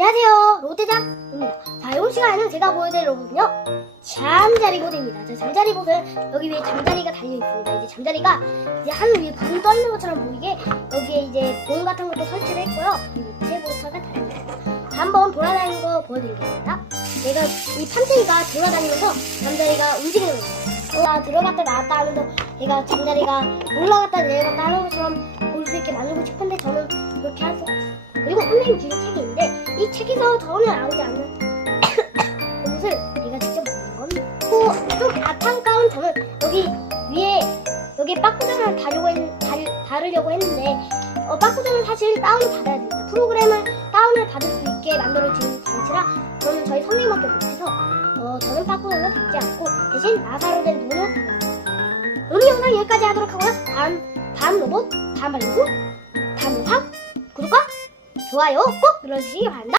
안녕하세요, 롯데장입니다. 자, 이번 시간에는 제가 보여드릴 로봇은요, 잠자리 보드입니다. 자, 잠자리 보드는 여기 위에 잠자리가 달려있습니다. 이제 잠자리가 이제 하늘 위에 붕 떠있는 것처럼 보이게 여기에 이제 공 같은 것도 설치를 했고요. 밑에 모터가 달려있습니다. 자, 한번 돌아다니는 거 보여드리겠습니다. 얘가 이 판테이가 돌아다니면서 잠자리가 움직이는 거예요. 들어갔다 나왔다 하면서 얘가 잠자리가 올라갔다 내려갔다 하는 것처럼 볼 수 있게 만들고 싶은데 저는 그렇게 할 수가 없어요. 그리고 선생님 주신 책이 있는데 이 책에서 전혀 나오지 않는 옷을 제가 직접 만든 겁니다. 또 좀 안타까운 점은 여기 위에 여기 빠꾸전을 다루려고 했는데 빠꾸전은 사실 다운을 받아야 됩니다. 프로그램을 다운을 받을 수 있게 만들어진 장치라 저는 저희 선생님밖에 못해서 저는 빠꾸전을 받지 않고 대신 나사로 된 눈을 받았습니다. 오늘 영상 여기까지 하도록 하고요. 다음 로봇, 다음 발리고, 다음 영상 구독과 좋아요 꼭 눌러주시기 바랍니다.